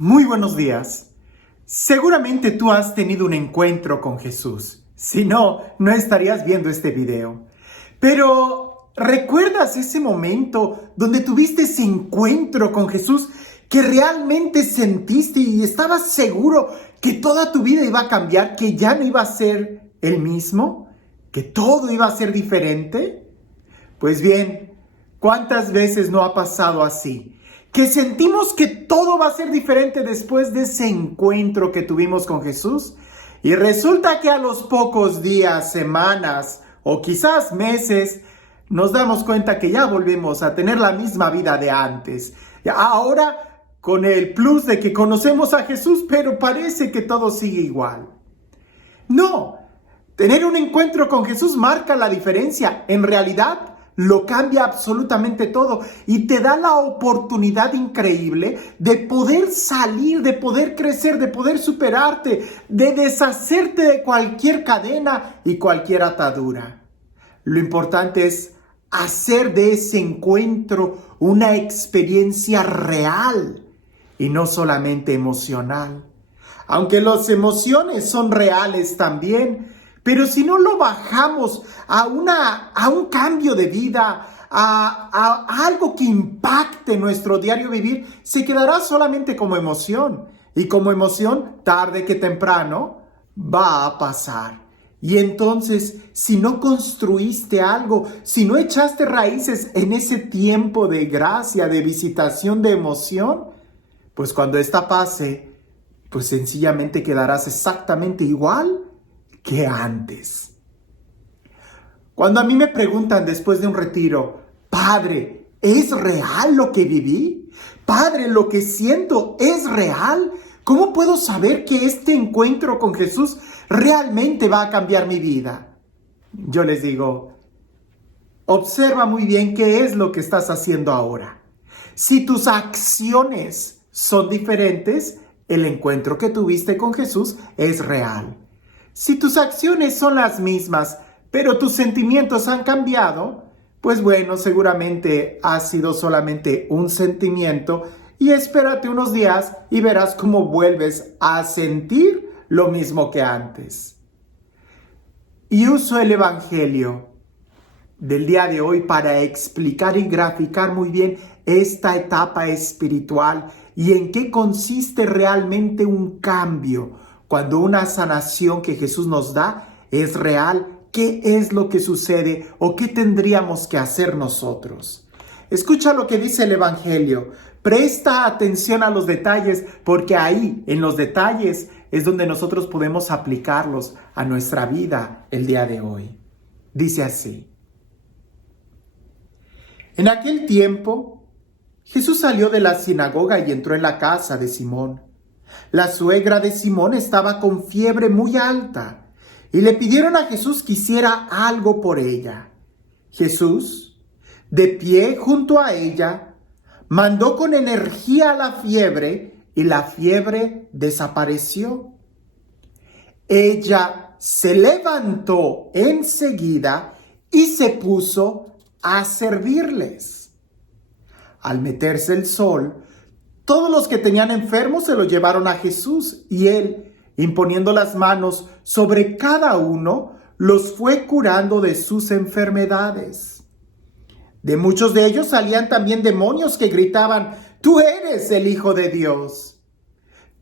Muy buenos días. Seguramente tú has tenido un encuentro con Jesús. Si no, no estarías viendo este video. Pero, ¿recuerdas ese momento donde tuviste ese encuentro con Jesús que realmente sentiste y estabas seguro que toda tu vida iba a cambiar, que ya no iba a ser el mismo, que todo iba a ser diferente? Pues bien, ¿cuántas veces no ha pasado así? Que sentimos que todo va a ser diferente después de ese encuentro que tuvimos con Jesús. Y resulta que a los pocos días, semanas o quizás meses, nos damos cuenta que ya volvemos a tener la misma vida de antes. Ahora con el plus de que conocemos a Jesús, pero parece que todo sigue igual. No, tener un encuentro con Jesús marca la diferencia. En realidad, lo cambia absolutamente todo y te da la oportunidad increíble de poder salir, de poder crecer, de poder superarte, de deshacerte de cualquier cadena y cualquier atadura. Lo importante es hacer de ese encuentro una experiencia real y no solamente emocional. Aunque las emociones son reales también, pero si no lo bajamos a un cambio de vida, a algo que impacte nuestro diario vivir, se quedará solamente como emoción. Y como emoción, tarde que temprano, va a pasar. Y entonces, si no construiste algo, si no echaste raíces en ese tiempo de gracia, de visitación, de emoción, pues cuando esta pase, pues sencillamente quedarás exactamente igual que antes. Cuando a mí me preguntan después de un retiro, Padre, ¿es real lo que viví? Padre, ¿lo que siento es real? ¿Cómo puedo saber que este encuentro con Jesús realmente va a cambiar mi vida? Yo les digo, observa muy bien qué es lo que estás haciendo ahora. Si tus acciones son diferentes, el encuentro que tuviste con Jesús es real. Si tus acciones son las mismas, pero tus sentimientos han cambiado, pues bueno, seguramente ha sido solamente un sentimiento y espérate unos días y verás cómo vuelves a sentir lo mismo que antes. Y uso el Evangelio del día de hoy para explicar y graficar muy bien esta etapa espiritual y en qué consiste realmente un cambio. Cuando una sanación que Jesús nos da es real, ¿qué es lo que sucede o qué tendríamos que hacer nosotros? Escucha lo que dice el Evangelio. Presta atención a los detalles, porque ahí, en los detalles, es donde nosotros podemos aplicarlos a nuestra vida el día de hoy. Dice así. En aquel tiempo, Jesús salió de la sinagoga y entró en la casa de Simón. La suegra de Simón estaba con fiebre muy alta y le pidieron a Jesús que hiciera algo por ella. Jesús, de pie junto a ella, mandó con energía a la fiebre y la fiebre desapareció. Ella se levantó enseguida y se puso a servirles. Al meterse el sol, todos los que tenían enfermos se los llevaron a Jesús y él, imponiendo las manos sobre cada uno, los fue curando de sus enfermedades. De muchos de ellos salían también demonios que gritaban, «Tú eres el Hijo de Dios».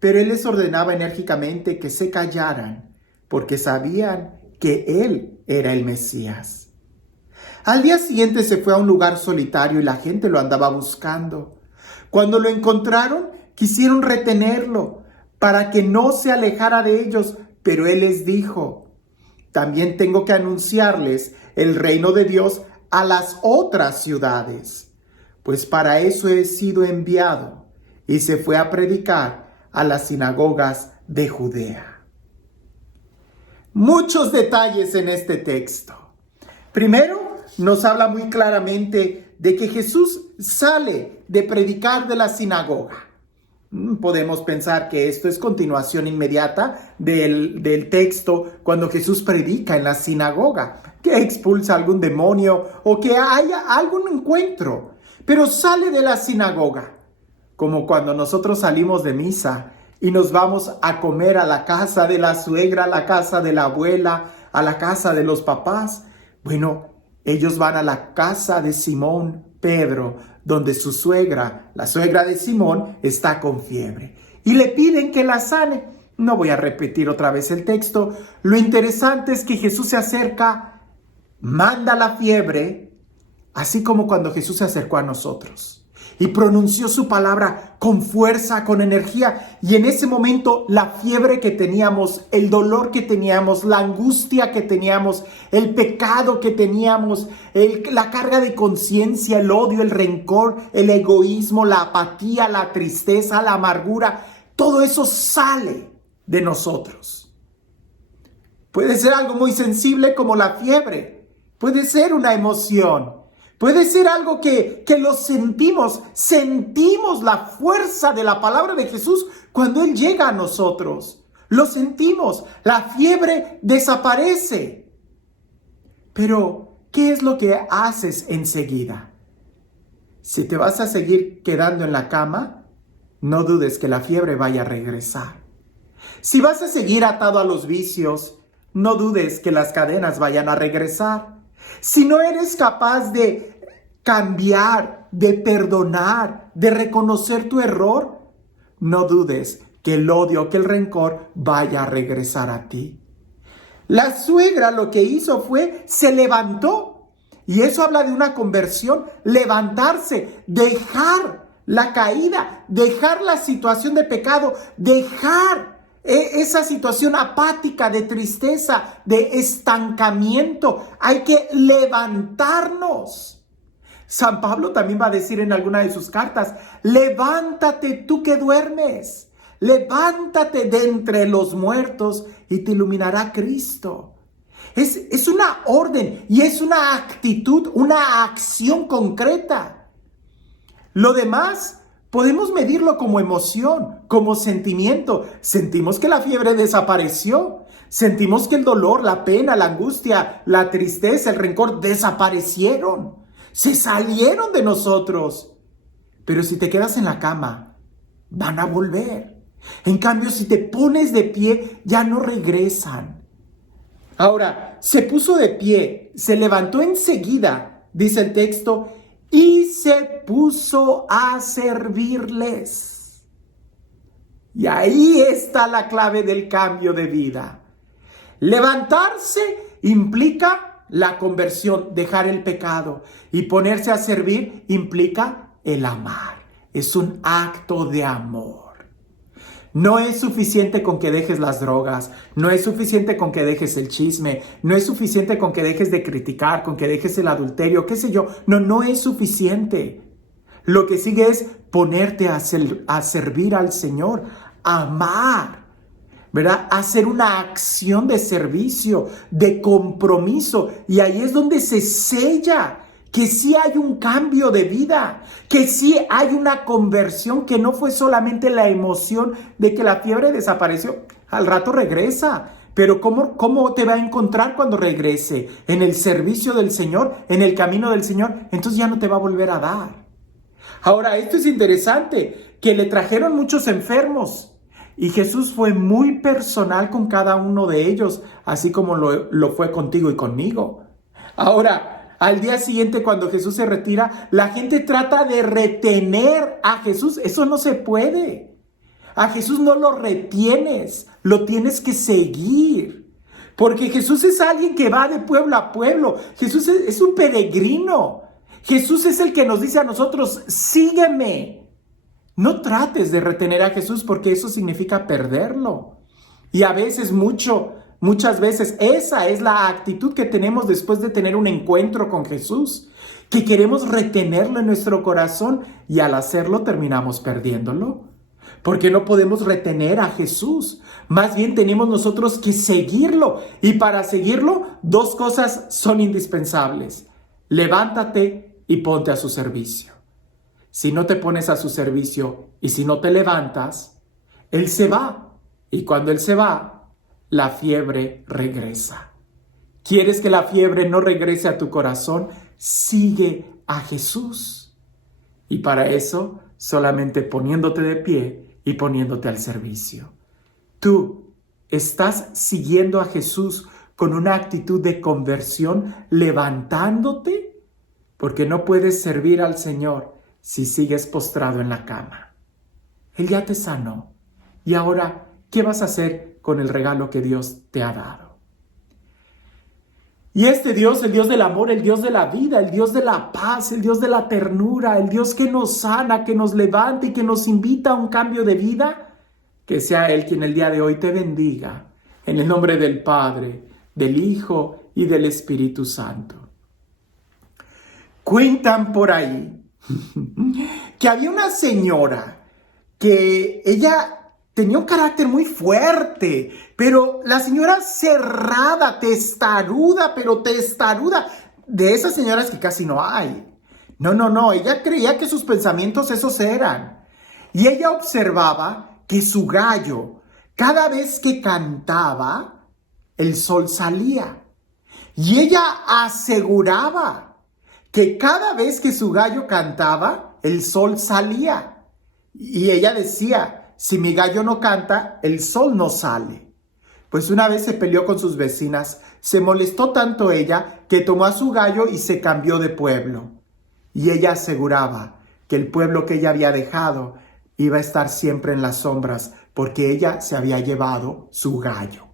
Pero él les ordenaba enérgicamente que se callaran, porque sabían que él era el Mesías. Al día siguiente se fue a un lugar solitario y la gente lo andaba buscando. Cuando lo encontraron, quisieron retenerlo para que no se alejara de ellos, pero él les dijo, también tengo que anunciarles el reino de Dios a las otras ciudades, pues para eso he sido enviado, y se fue a predicar a las sinagogas de Judea. Muchos detalles en este texto. Primero, nos habla muy claramente de que Jesús sale de predicar de la sinagoga. Podemos pensar que esto es continuación inmediata del texto cuando Jesús predica en la sinagoga, que expulsa algún demonio o que haya algún encuentro, pero sale de la sinagoga. como cuando nosotros salimos de misa y nos vamos a comer a la casa de la suegra, a la casa de la abuela, a la casa de los papás. Bueno, ellos van a la casa de Simón Pedro, donde su suegra, la suegra de Simón, está con fiebre. Y le piden que la sane. No voy a repetir otra vez el texto. Lo interesante es que Jesús se acerca, manda la fiebre, así como cuando Jesús se acercó a nosotros y pronunció su palabra con fuerza, con energía. Y en ese momento la fiebre que teníamos, el dolor que teníamos, la angustia que teníamos, el pecado que teníamos, la carga de conciencia, el odio, el rencor, el egoísmo, la apatía, la tristeza, la amargura, todo eso sale de nosotros. Puede ser algo muy sensible como la fiebre, puede ser una emoción, puede ser algo que lo sentimos la fuerza de la palabra de Jesús cuando Él llega a nosotros. Lo sentimos, la fiebre desaparece. Pero, ¿qué es lo que haces enseguida? Si te vas a seguir quedando en la cama, no dudes que la fiebre vaya a regresar. Si vas a seguir atado a los vicios, no dudes que las cadenas vayan a regresar. Si no eres capaz de cambiar, de perdonar, de reconocer tu error, no dudes que el odio, que el rencor vaya a regresar a ti. La suegra lo que hizo fue, se levantó. Y eso habla de una conversión, levantarse, dejar la caída, dejar la situación de pecado, dejar esa situación apática, de tristeza, de estancamiento. Hay que levantarnos. San Pablo también va a decir en alguna de sus cartas, levántate tú que duermes, levántate de entre los muertos y te iluminará Cristo. Es una orden y es una actitud, una acción concreta. Lo demás podemos medirlo como emoción, como sentimiento. Sentimos que la fiebre desapareció. Sentimos que el dolor, la pena, la angustia, la tristeza, el rencor desaparecieron. Se salieron de nosotros. Pero si te quedas en la cama, van a volver. En cambio, si te pones de pie, ya no regresan. Ahora, se puso de pie, se levantó enseguida, dice el texto, y se puso a servirles. Y ahí está la clave del cambio de vida. Levantarse implica la conversión, dejar el pecado. Y ponerse a servir implica el amar. Es un acto de amor. No es suficiente con que dejes las drogas, no es suficiente con que dejes el chisme, no es suficiente con que dejes de criticar, con que dejes el adulterio, qué sé yo. No es suficiente. Lo que sigue es ponerte a servir al Señor, amar, ¿verdad? Hacer una acción de servicio, de compromiso. Y ahí es donde se sella que sí hay un cambio de vida, que sí hay una conversión, que no fue solamente la emoción de que la fiebre desapareció. Al rato regresa, pero ¿cómo te va a encontrar cuando regrese? En el servicio del Señor, en el camino del Señor, entonces ya no te va a volver a dar. Ahora, esto es interesante, que le trajeron muchos enfermos y Jesús fue muy personal con cada uno de ellos, así como lo fue contigo y conmigo. Ahora, al día siguiente, cuando Jesús se retira, la gente trata de retener a Jesús. Eso no se puede. A Jesús no lo retienes, lo tienes que seguir. Porque Jesús es alguien que va de pueblo a pueblo. Jesús es un peregrino. Jesús es el que nos dice a nosotros, sígueme. No trates de retener a Jesús porque eso significa perderlo. Y a veces muchas veces esa es la actitud que tenemos después de tener un encuentro con Jesús, que queremos retenerlo en nuestro corazón y al hacerlo terminamos perdiéndolo, porque no podemos retener a Jesús. Más bien tenemos nosotros que seguirlo, y para seguirlo 2 cosas son indispensables: levántate y ponte a su servicio. Si no te pones a su servicio y si no te levantas, Él se va, y cuando Él se va, la fiebre regresa. ¿Quieres que la fiebre no regrese a tu corazón? Sigue a Jesús. Y para eso solamente poniéndote de pie y poniéndote al servicio. Tú estás siguiendo a Jesús con una actitud de conversión, levantándote, porque no puedes servir al Señor si sigues postrado en la cama. Él ya te sanó. Y ahora, ¿qué vas a hacer con el regalo que Dios te ha dado? Y este Dios, el Dios del amor, el Dios de la vida, el Dios de la paz, el Dios de la ternura, el Dios que nos sana, que nos levanta y que nos invita a un cambio de vida, que sea Él quien el día de hoy te bendiga. En el nombre del Padre, del Hijo y del Espíritu Santo. Cuentan por ahí que había una señora que ella tenía un carácter muy fuerte, pero la señora cerrada, testaruda, pero testaruda, de esas señoras que casi no hay. No, ella creía que sus pensamientos esos eran. Y ella observaba que su gallo, cada vez que cantaba, el sol salía. Y ella aseguraba que cada vez que su gallo cantaba, el sol salía. Y ella decía, si mi gallo no canta, el sol no sale. Pues una vez se peleó con sus vecinas, se molestó tanto ella que tomó a su gallo y se cambió de pueblo. Y ella aseguraba que el pueblo que ella había dejado iba a estar siempre en las sombras porque ella se había llevado su gallo.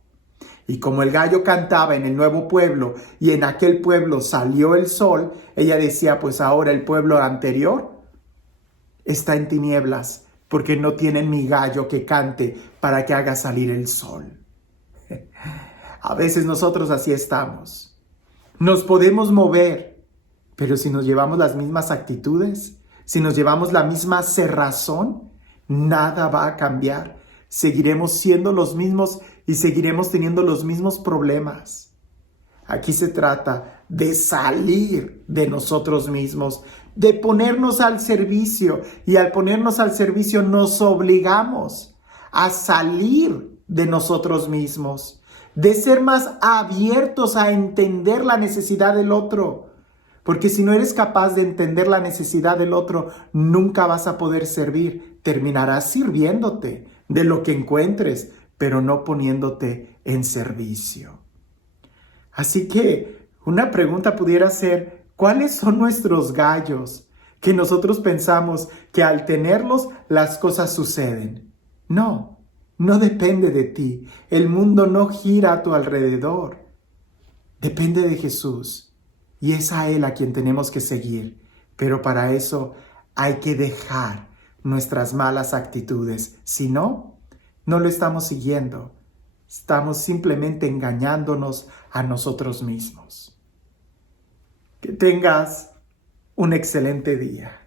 Y como el gallo cantaba en el nuevo pueblo y en aquel pueblo salió el sol, ella decía, pues ahora el pueblo anterior está en tinieblas, porque no tienen mi gallo que cante para que haga salir el sol. A veces nosotros así estamos. Nos podemos mover, pero si nos llevamos las mismas actitudes, si nos llevamos la misma cerrazón, nada va a cambiar. Seguiremos siendo los mismos y seguiremos teniendo los mismos problemas. Aquí se trata de salir de nosotros mismos, de ponernos al servicio, y al ponernos al servicio nos obligamos a salir de nosotros mismos, de ser más abiertos a entender la necesidad del otro, porque si no eres capaz de entender la necesidad del otro, nunca vas a poder servir, terminarás sirviéndote de lo que encuentres, pero no poniéndote en servicio. Así que una pregunta pudiera ser, ¿cuáles son nuestros gallos que nosotros pensamos que al tenerlos las cosas suceden? No depende de ti. El mundo no gira a tu alrededor. Depende de Jesús y es a Él a quien tenemos que seguir. Pero para eso hay que dejar nuestras malas actitudes. Si no lo estamos siguiendo. Estamos simplemente engañándonos a nosotros mismos. Que tengas un excelente día.